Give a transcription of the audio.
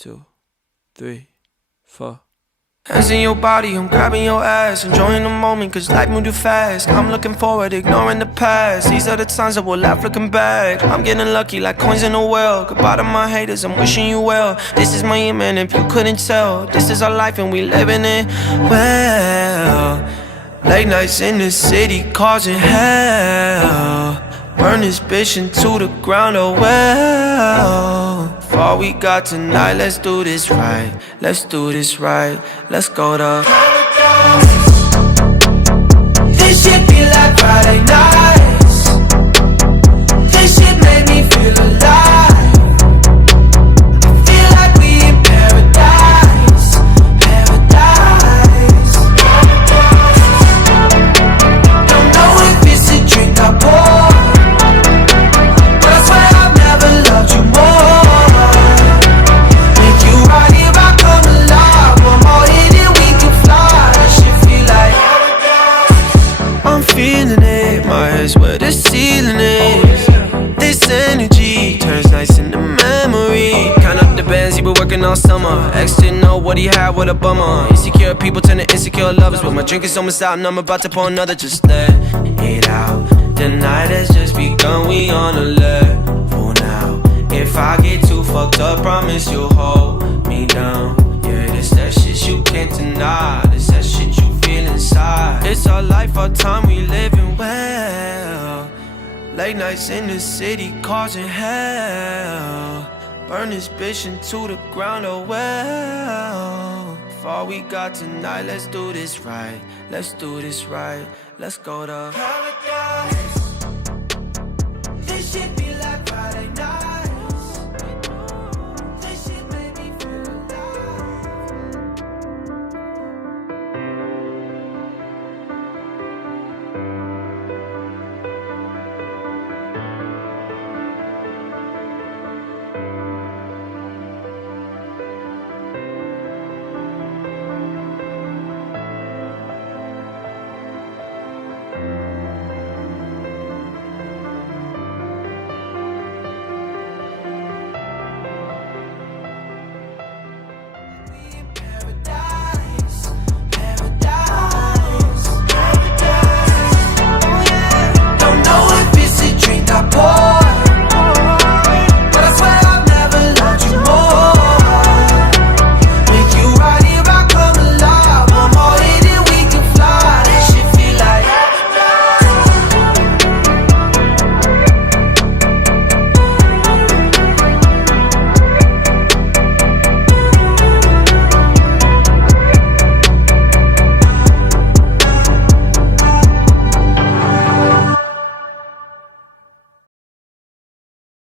2, 3, 4. Hands in your body, I'm grabbing your ass, enjoying the moment cause life moved too fast. I'm looking forward, ignoring the past. These are the times that we'll laugh looking back. I'm getting lucky like coins in a well. Goodbye to my haters, I'm wishing you well. This is my man if you couldn't tell. This is our life and we living it well. Late nights in the city causing hell. Burn this bitch into the ground, oh well. For all we got tonight, let's do this right. Let's do this right. Let's go to paradise. This shit feel like Friday nights. This shit made me feel alive. I feel like we in paradise. Paradise. Don't know if it's a drink I pour, but I swear I've never loved you more. With you right here I come alive. One more hit and we can fly. That shit feel like paradise. I'm feeling it, my head's where the ceiling is. This energy turns nice into memory. Count up the bands he been working all summer. Ex didn't know what he had, what a bummer. Insecure people turn to insecure lovers, but my drink is almost out and I'm about to pour another. Just let it out. The night has just begun, we on a level now. If I get too fucked up, promise you'll hold me down. Yeah, this that shit you can't deny. This that shit you feel inside. It's our life, our time, we living well. Late nights in the city causing hell. Burn this bitch into the ground, oh well. For all we got tonight, let's do this right. Let's do this right. Let's go to